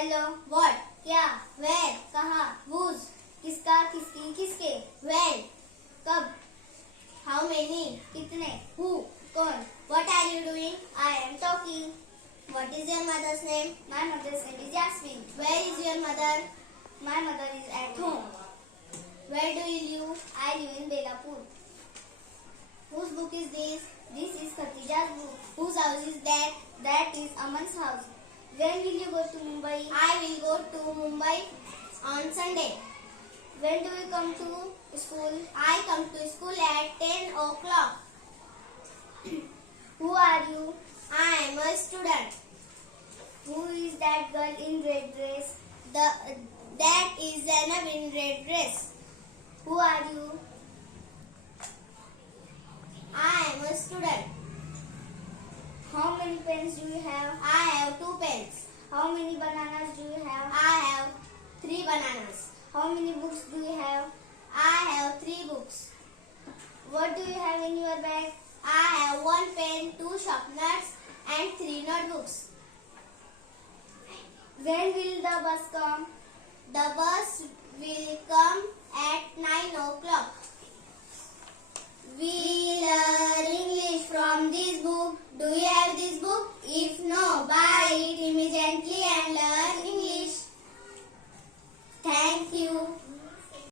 Hello, what, क्या, where, कहाँ, whose, किसका, किसकी, किसके, व्हेन, कब, हाउ मेनी, कितने, हु, कौन, what are you doing, I am talking, what is your mother's name, my mother's name is Jasmine, where is your mother, my mother is at home, where do you live, I live in Belapur, whose book is this, this is Khatija's book, whose house is that, that is Aman's house, when will you go to Mumbai, I will go to Mumbai on Sunday, when do you come to school, I come to school at 10 o'clock, who are you, I am a student, who is that girl in red dress, that is Zainab in red dress, who are you, I am a student. How many pens do you have? I have 2 pens. How many bananas do you have? I have 3 bananas. How many books do you have? I have 3 books. What do you have in your bag? I have 1 pen, 2 sharpeners and 3 notebooks. When will the bus come? The bus will come at 9 o'clock. We learn